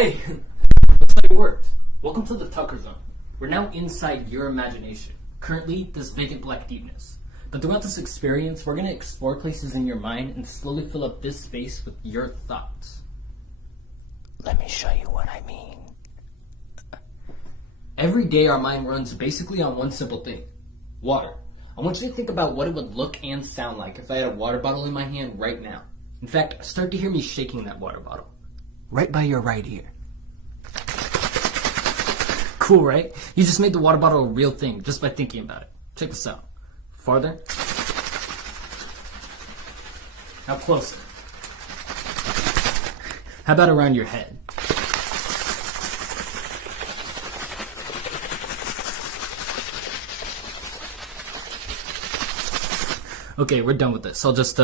Hey, looks like it worked. Welcome to the Tucker Zone. We're now inside your imagination. Currently, this vacant black deepness. But throughout this experience, we're going to explore places in your mind and slowly fill up this space with your thoughts. Let me show you what I mean. Every day our mind runs basically on one simple thing. Water. I want you to think about what it would look and sound like if I had a water bottle in my hand right now. In fact, start to hear me shaking that water bottle. Right by your right ear. Cool, right? You just made the water bottle a real thing just by thinking about it. Check this out. Farther. Now closer. How about around your head? Okay, we're done with this. I'll just